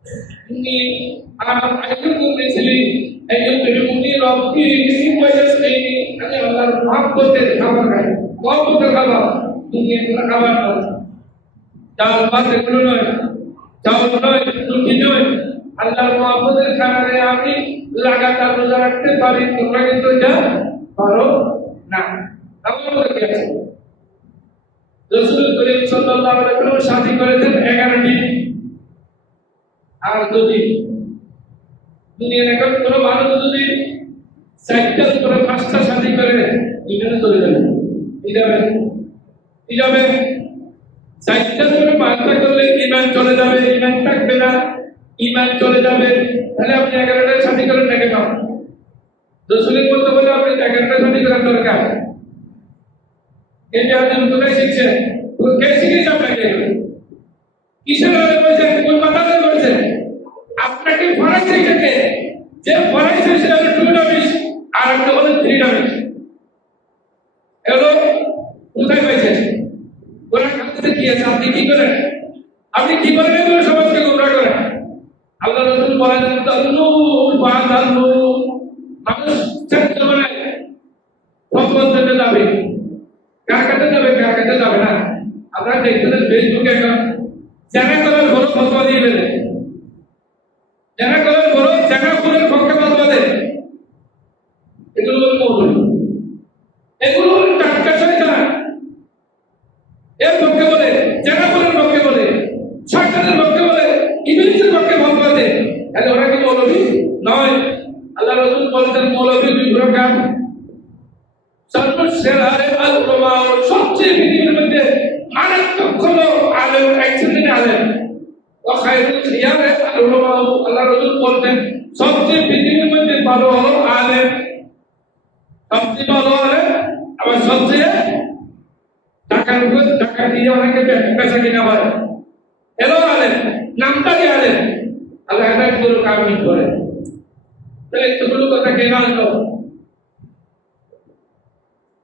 Ini ayatku misli ayatku Rabbi ini wajah ini hanya Allah maaf betul kabar kan maaf betul kabar dunia kita kabar jauh banget dulu jauh dulu Allah maaf betul kabar kami लगातार रोजा रखते पारी তোমরা কিন্তু যা পারো না আমরা বলছি রাসূল করিম সাল্লাল্লাহু আলাইহি ওয়াসাল্লাম শাদী করেছেন 11টি আর যদি দুনিয়ার এখন কোন মানুষ যদি সাইকেল করে 5টা শাদী করে ইমানে চলে যাবে কি যাবে সাইকেল করে 5টা করলে ইমান চলে যাবে ইমান থাকবে না ইমান চলে যাবে তাহলে আপনি 11টা শাদী করেন না কেন রাসূলের বলতে বলে আপনি 11টা শাদী করার দরকার এই যে আপনি কোথায় শিখছেন কে শিখেছে আপনাকে কিসের আলো বলছেন কোন মাথাতে বলছেন আপনাকে ফরাজ শিখেছে যে ফরাজ শিখেছে হলো 2 ডাবিশ আর একটা হলো 3 ডাবিশ এলো কোথায় পাইছেন কোরআন হাদিসে কি আছে আপনি কি করেন এগুলো সমাজকে গোমরাহ করেন আল্লাহ রাসূল বলেন তাল্লু ফাদাল্লু মানুষ চেষ্টা বানায় ফতোয়াতে যাবে কার কাছে যাবে না আপনারা দেখছেন ফেসবুকে এখন জানা করার বড় ফতোয়া দিয়ে দেয় জানা করার বড় জানা করার পক্ষে ফতোয়া দেয় এগুলো মৌলবি এগুলো টাটকা শয়তান এর পক্ষে বলে জানা করার পক্ষে বলে শয়তানের পক্ষে বলে ইবলিসের পক্ষে ফতোয়া দেয় তাহলে ওরা কি মৌলবি নয় আল্লাহ রাসূল বলেছেন মৌলবি দুই প্রকার সর্বশ্রেষ্ঠ আল উলামা সবচেয়ে পৃথিবীর মধ্যে মারাত্মক হলো আলেম একজন আলেম ও খায়রুল খিয়ার আল উলামা আল্লাহ রাসূল বলেন সবচেয়ে পৃথিবীর মধ্যে ভালো হলো আলেম সবচেয়ে ভালো আলেম আবার সবচেয়ে টাকার উপর টাকা দিয়ে অনেকে পয়সা কিনা হয় এলো আলেম নামটা কি আলেম আল্লাহ এটা পুরো কামিল করে তাহলে এতগুলো কথা কেন আসলো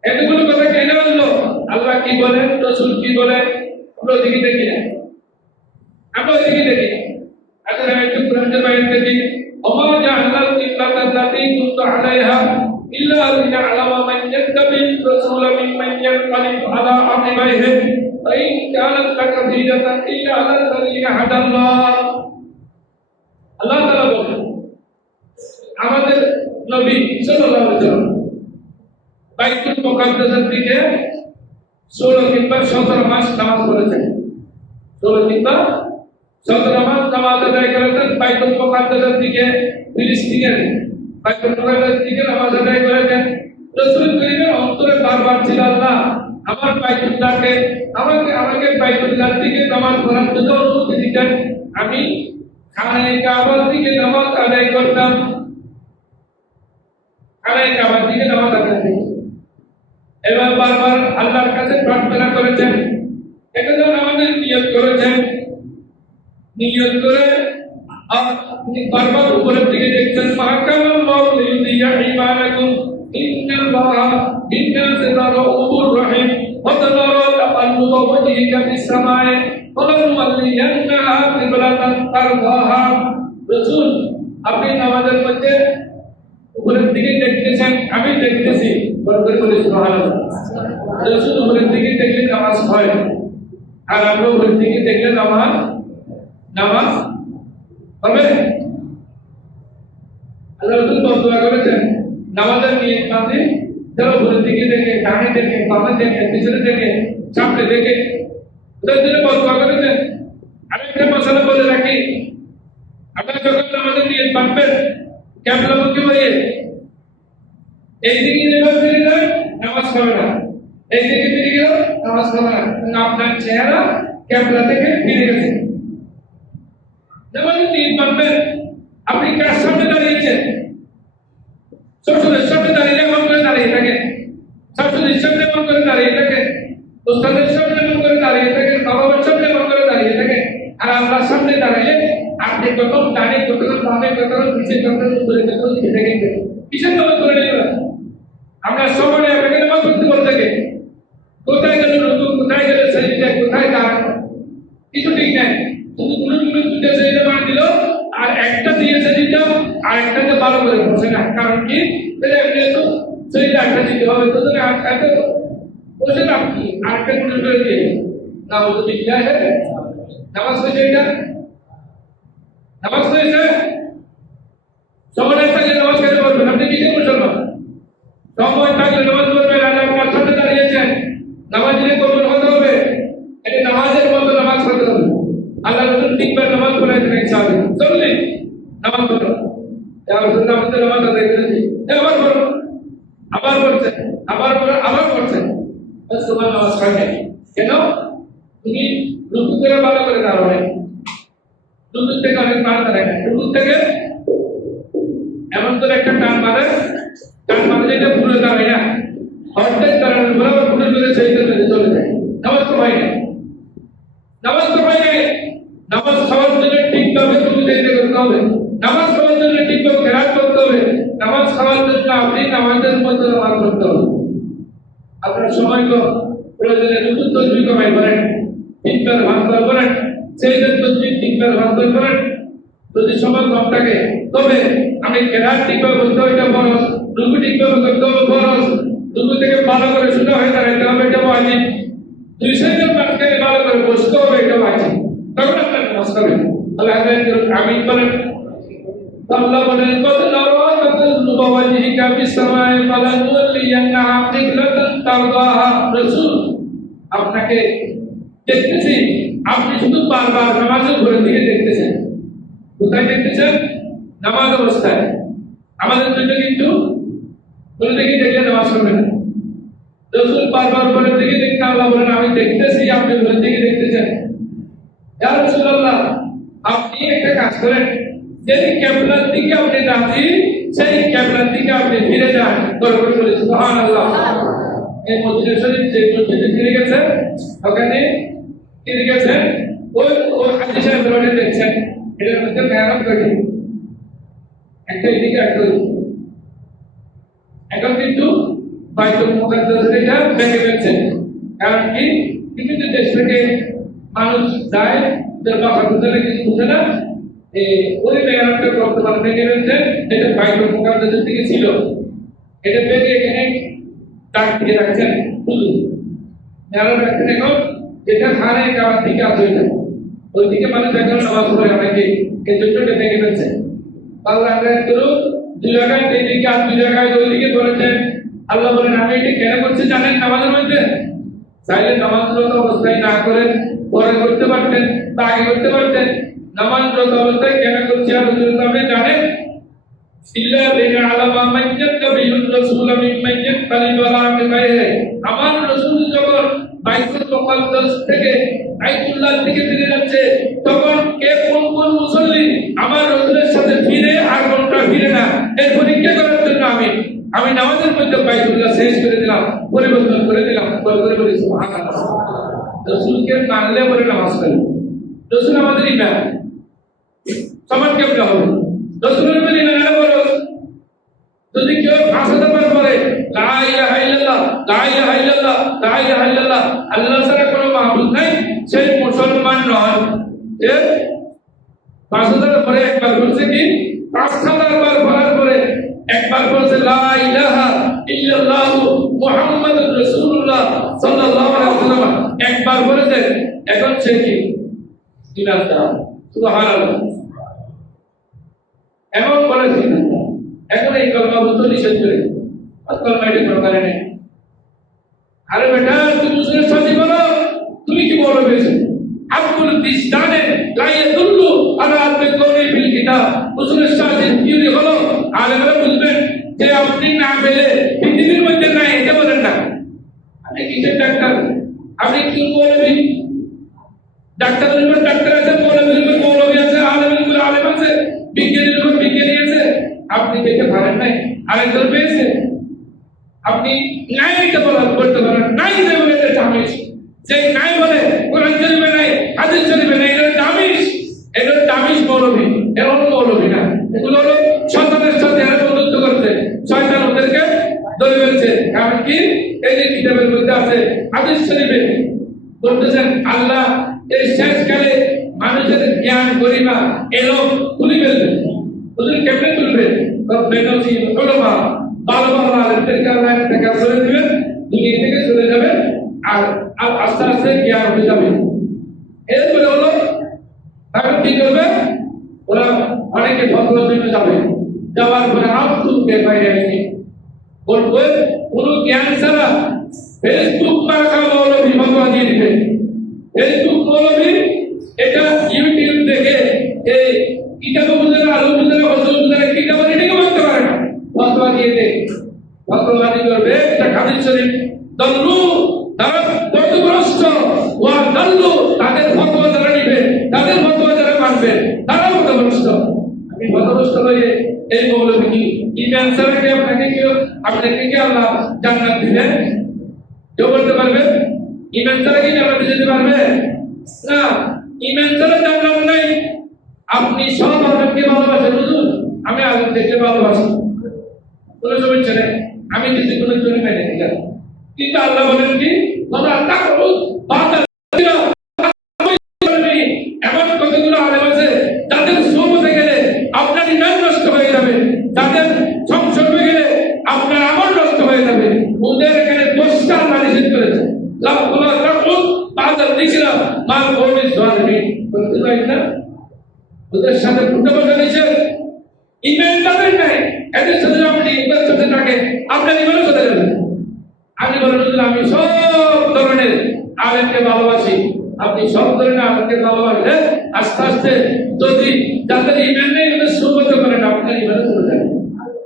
এতগুলো কথা কেন আসলো আল্লাহ কি বলেন রাসূল কি বলেন আমরা দেখি আচ্ছা একটু কোরআনের বাইরে দেখি ওমা জাআলাল কিবলাতাল্লাতী কুনতু আলাইহা ইল্লা লিনা'লামা মান ইয়াত্তাবি'র রাসূলা মিম্মান ইয়ানকালিবু আলা আকিবাইহি ওয়া ইন কানাত লাকাবীরাতান ইল্লা আলাল্লাযীনা হাদাল্লাহ আল্লাহ তাআলা বলেন আমাদের নবী সাল্লাল্লাহু আলাইহি ওয়াসাল্লাম বাইতুল মুকাদ্দাসের দিকে 16 কিংবা 17 মাস নামাজ পড়েছেন 16 কিংবা 17 মাস নামাজ আদায় করেছেন বাইতুল মুকাদ্দাসের দিকে ফিলিস্তিনের বাইতুল মুকাদ্দাসের দিকে নামাজ আদায় করেছেন রাসূল করিমের অন্তরে বারবার ছিল আল্লাহ আমার বাইতুল্লাহকে আমাকে বাইতুল্লাহর দিকে নামাজ পড়ার জন্য অনুমতি দিতেন আমি খানায়ে কাবার দিকে নামাজ আদায় করতাম খানায়ে কাবার দিকে নামাজ আদায় করতাম এবার বারবার আল্লাহর কাছে প্রার্থনা করেছেন এজন্য আমাদের নিয়ত করে আপনি বারবার উপরের দিকে দেখছেন মাকাল্লাহু লিইয়া ইমানাকুম ইন্নাল্লাহা বিন্নাসি রাউফুর রহিম ওয়া তাদাররা তাআল্লুকা ওয়াজহিকা ফিস সামায়ে ফালানুওয়াল্লিয়ান্নাহা কিবলাতান তারদাহা রাসূল আপনি নামাজের মধ্যে উপরের দিকে দেখতেছেন আমি দেখতেছি বলতে বলি সুবহানাল্লাহ রাসূল উপরের দিকে দেখলে নামাজ হয় আর আমরা উপরের দিকে দেখলে নামাজ হবে আল্লাহ রাসূল দোয়া করেছেন নামাজের নিয়ত বাঁধে যারা উপরের দিকে দেখে ডানে দেখে বামে দেখে পিছনে দেখে সামনে দেখে ওদের জন্য দোয়া করেছেন আমি একটা মশলা বলে রাখি আপনারা যখন নামাজের নিয়ত বাঁধবেন কিবলামুখী হয়ে এই দিকে যেভাবে ফিরে যায় নামাজ হবে না এই দিকে ফিরে গেল নামাজ হবে না আপনার চেহারা কিবলা থেকে ফিরে গেছে নামাজের নিয়ত বাঁধবেন আপনি কার সামনে দাঁড়িয়েছেন শ্বশুরের সামনে দাঁড়িয়ে এমন করে দাঁড়িয়ে থাকেন শাশুড়ির সামনে এমন করে দাঁড়িয়ে থাকেন ওস্তাদের সামনে এমন করে দাঁড়িয়ে থাকেন বাবার সামনে এমন করে দাঁড়িয়ে থাকেন আর আল্লাহর সামনে দাঁড়িয়ে আপনি কখন দাঁড়িয়ে কখন বামে কখন নিচে কখন উপরে কখন খেতে গেছেন কিসের নামাজ করে নেবেন আমরা সবাই আপনাকে নামাজ পড়তে বলতে গেলে কোথায় গেল রুকু কোথায় গেল সাজদা কোথায় দাঁড়ানো কিছু ঠিক নাই শুধু গুলো দুটো সেজদা বানিয়ে দিল একটা দিয়েছে দিতে আরেকটাতে ভালো করে বসে না, কারণ কি এমনি তো সেইটা একটা দিতে হবে, তো একটা বসে না আরেকটা করে দিয়ে না বলতে বিদ্যা হ্যাঁ নামাজ হয়েছে, এটা নামাজ হয়েছে। সময় থাকলে নামাজ কেন পড়বেন? আপনি কিসের মুসলমান? সময় থাকলে নামাজ পড়বেন, আর আপনার সামনে দাঁড়িয়েছেন, নামাজ দিলে কবুল হতে হবে, এটা নামাজের মতো নামাজ পড়তে হবে। আল্লাহ রাসূল তিনবার নামাজ পড়াইছেন একসাথে, চললে নামাজ পড়ো, আমাদের নামাজ আদায় করেছি, আবার পড়ো, আবার পড়ছেন, আবার পড়ো, আবার পড়ছেন, তোমার নামাজ হয় নাই। কেন? তুমি রুকু করে ভালো করে দাঁড়াও নাই, রুকু থেকে অনেক বার দাঁড়ায় না, রুকু থেকে এমন করে একটা টান মারে এটা পুরো দাঁড়ায় না, অর্ধেক দাঁড়ানোর পর আবার পুরো করে সেই চলে যায়, নামাজ তো হয় না, নামাজ তো হয় না। নামাজ খাওয়ার জন্য ঠিকভাবে রুকু দিতে করতে হবে, নামাজ খাওয়ার জন্য ঠিকভাবে কেরাত করতে হবে, নামাজ খাওয়ার জন্য আপনি নামাজের মধ্যে নামাজ পড়তে হবে। আপনার সময় তো প্রয়োজনে রুকু তসবিহ কমাই করেন, তিনবার ভাঙবার করেন, সেই তসবিহ তিনবার ভাঙবার করেন, যদি সময় কম থাকে তবে আমি কেরাত ঠিকভাবে করতে হবে, এটা ফরজ, রুকু ঠিকভাবে করতে হবে ফরজ, রুকু থেকে ভালো করে সোজা হয়ে দাঁড়াইতে হবে, এটা ওয়াজিব, দুই সাইডের মাঝখানে ভালো করে বসতে হবে, এটা ওয়াজিব, তখন আপনার নামাজ হবে। আল্লাহ আমিন বলেন। আল্লাহ বলেন আপনাকে দেখতেছি, আপনি শুধু বারবার নামাজের ঘরের দিকে দেখতেছেন। কোথায় দেখতেছেন? নামাজ অবস্থায়। আমাদের জন্য কিন্তু ঘরের দিকে দেখলে নামাজ হবে না, রাসূল বারবার ঘরের দিকে দেখতে, আল্লাহ বলেন আমি দেখতেছি আপনি ঘরের দিকে দেখতেছেন। ইয়া রাসূলুল্লাহ, আপনি একটা কাজ করেন, যেই কিবলার দিকে আপনি রাজি সেই কিবলার দিকে আপনি ফিরে যান, দরবার করে সুবহানাল্লাহ। এই মসজিদ শরীফ যে মসজিদে ফিরে গেছে, ওখানে ফিরে গেছেন, ওই হাজী সাহেব রোডে দেখছেন, এটার মধ্যে মেহরাব করি একটা এদিকে একটা, এখন কিন্তু বাইতুল মুকাদ্দাস থেকে ভেঙে ফেলছে, কারণ কি বিভিন্ন দেশ থেকে মানুষ যায়, দরবার কিছু বুঝে না, ওই মেহরাবটা বর্তমানে ভেঙে ফেলছে, এটা বাইতুল মুকাদ্দাসের দিকে ছিল, এটা ভেঙে এখানে দাগ দিয়ে রাখছেন, শুধু মেহরাব রাখছেন। এখন যেটা খানে কাবার দিকে আসে ওইদিকে মানুষ এখন নামাজ পড়ে অনেকে, এই জন্য এটা ভেঙে ফেলছে। আল্লাহ দুই জায়গায় এইদিকে আর দুই জায়গায় ওইদিকে করেছেন। আল্লাহ বলেন আমি এটা কেন করছি জানেন? নামাজের মধ্যে চাইলে নামাজরত অবস্থায় না করে পরে করতে পারতেন বা আগে করতে পারতেন, নামাজরত অবস্থায় কেন করছি আপনি জানেন? আমার রাসূল যখন বাইতুল মুকাদ্দাস থেকে বাইতুল্লাহ থেকে ফিরে যাচ্ছে, তখন কে কোন কোন মুসল্লি আমার রাসূলের সাথে ফিরে আর কোনটা ফিরে না, এর পরীক্ষা করার জন্য আমি নামাজের মধ্যে বাইতুল্লাহ শেষ করে দিলাম, পরিবর্তন করে দিলাম, বলে সুবহানাল্লাহ। রাসূলকে মানলে পরে নামাজ পড়ি, রাসূল আমাদের ইমাম, সমান কেমন হবে? রাসূলের প্রতি না বলো, যদি কেউ ভাষা পড়ে লা ইলাহা ইল্লাল্লাহ, লা ইলাহা ইল্লাল্লাহ, লা ইলাহা ইল্লাল্লাহ, আল্লাহ ছাড়া কোনো মাবুদ নাই, সেই মুসলমান নয়। যে ভাষা পড়ে একবার বলছে কি ৫,০০০ বার পড়ার পরে একবার বলছে লা ইলাহা ইল্লাল্লাহ মুহাম্মাদুর রাসূলুল্লাহ সাল্লাল্লাহু আলাইহি ওয়াসাল্লাম, একবার বলেছে, এখন সে কি ইলাহা সুবহানাল্লাহ এমন বলেছে, এখন এই কলমা বলতে নিষেধ করে, কলমা এটা কোনো কারণে। আরে বেটা তুমি মুসলিমের সাথে বলো, তুমি কি বলো বেশি আব্দুল বিস্তানে লাইয়াদুল্লু আলা আব্দুল কওলি ফিল কিতাব, মুসলিমের সাথে কি হলো আলেমরা বুঝবেন যে আপনি না পেলে পৃথিবীর মধ্যে নাই, এটা বলেন না। আপনি কিসের ডাক্তার? আপনি কি বলবি? ডাক্তারের উপর ডাক্তার আছে, মৌলবীর উপর মৌলবী আছে, আলেমের উপর আলেম আছে, বিজ্ঞানীর উপর বিজ্ঞানী আছে, আপনি পেতে পারেন নাই, আরেকজন পেয়েছে। আপনি নাই এটা বলতে পারেন, নাই বলে এটা জামিস, যে নাই বলে কোরআন শরীফে নাই, হাদিস শরীফে নাই, এটা জামিস, এটা জামিস মৌলবী, এর হলো মৌলবী না, এগুলো হলো শয়তানের সাথে এরা বন্ধুত্ব করছে, শয়তান ওদেরকে ধরে ফেলছে। কারণ কি এই যে কিতাবের মধ্যে আছে, হাদিস শরীফে বলতেছেন আল্লাহ এই শেষকালে মানুষের জ্ঞান গরিমা এলো খুলে ফেলবে, হুজুর কেমনে তুলবে? বেনজি উলামা ভালো ভালো আলেমদেরকে আল্লাহ টাকা করে দিবেন, দুনিয়া থেকে চলে যাবে, আর আস্তে আস্তে জ্ঞান হয়ে যাবে। এরপরে হলো তাকে কি করবে? ওরা অনেকে ফতোয়ার জন্য যাবে, যাওয়ার পরে আব্দুলকে বাইরে আসবে, বলবে কোনো জ্ঞান ছাড়া ফেসবুক মার্কা মৌলবী ফতোয়া দিয়ে দিবে। ফেসবুক মৌলবী এটা ইউটিউব দেখে এই কিতাব বুঝে না, আলু বুঝে না, ফসল বুঝে না, কিতাব এটাকে বলতে পারে না, ফতোয়া দিয়ে দেয়। ফতোয়া দিয়ে করবে এটা হাদিস শরীফ দল্লু, তারা পথভ্রষ্ট, ওয়া দল্লু, তাদের ফতোয়া যারা নিবে, তাদের ফতোয়া যারা মানবে, তারা পথভ্রষ্ট। আমি পথভ্রষ্ট হয়ে এই মৌলবী কি ইমান ছাড়া কি আপনাকে কি আল্লাহ জান্নাত দিবেন? কেউ বলতে পারবে? ইমান ছাড়া কি জান্নাতে যেতে পারবে? না, ইমান ছাড়া জান্নাত নাই। আপনি সব আলেমকে ভালোবাসেন, হুজুর আমি আলেমদেরকে ভালোবাসি, কোনো সমস্যা নেই, আমি যদি কোনো জন্য মেনে নিলাম, কিন্তু আল্লাহ বলেন কি এমন কতগুলো আলেম আছে যাদের সোহবতে গেলে আপনার ইমান নষ্ট হয়ে যাবে, যাদের সংসর্গে গেলে আপনার আমল নষ্ট হয়ে যাবে। ওদের এখানে দোষটা আল্লাহ নিষেধ করেছে, ওদের সাথে ফুটে বসে নিষেধ। ইমান তাদের নাই, এদের সাথে আপনি ইমান সাথে থাকে, আপনার ইমানও চলে যাবে। আমি বলেন আমি সব ধরনের আলেমকে ভালোবাসি, আপনি সব ধরনের আলেমকে ভালোবাসেন, আস্তে আস্তে যদি যাদের ইমান নেই ওদের সুবত করেন, আপনার ইমানও চলে যাবে।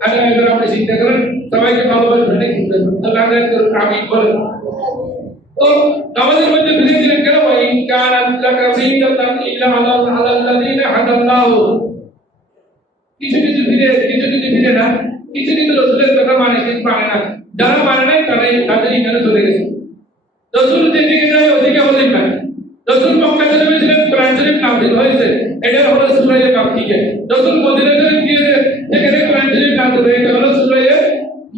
আগে এবার আপনি চিন্তা করেন, সবাইকে ভালোবাসবেন কিন্তু আমি বলেন তো আমাদের মধ্যে ফিরে দিলেন কেন? কিছু কিছু ফিরে না, কিছু কিছু রসুলের কথা মানে কিন্তু মানে না, যারা মানে নাই তাদের ইমানে চলে গেছে। রসুল যেদিকে যায় ওদিকে বলেন না। রসুল মক্কা শরীফে ছিলেন, কোরআন শরীফ নাযিল হয়েছে, এটা হলো সূরা মাক্কিয়া। রসুল মদিনা শরীফ গিয়ে সেখানে কোরআন শরীফ নাযিল হয়েছে, এটা হলো সূরা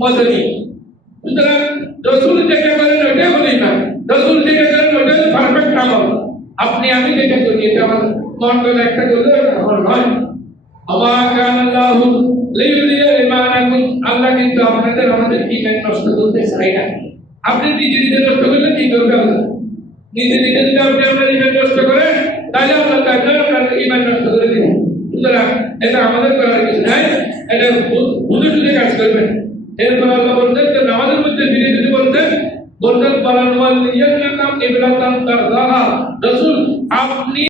মাদানী। সুতরাং রসুল যেটা করেন ওইটাই বলি না, রসুল যেটা করেন ওইটাই পারফেক্ট আমল। আপনি আমি যেটা করি এটা আমার মন করে একটা করলে আমার নয়। আল্লাহ কিন্তু আপনাদের আমাদের ইমান নষ্ট করতে চাই না। আপনি নিজে নিজে নষ্ট করলে কি করবে? নিজে নিজে যদি আপনি আপনার ইমান নষ্ট করেন তাহলে আল্লাহ আপনার ইমান নষ্ট করে দিবেন। সুতরাং এটা আমাদের করার কিছু নাই, এটা বুঝে বুঝে কাজ করবেন। এরপর আল্লাহ বলতেন যে নামাজের মধ্যে ফিরে যদি বলতেন রাসূল আপনি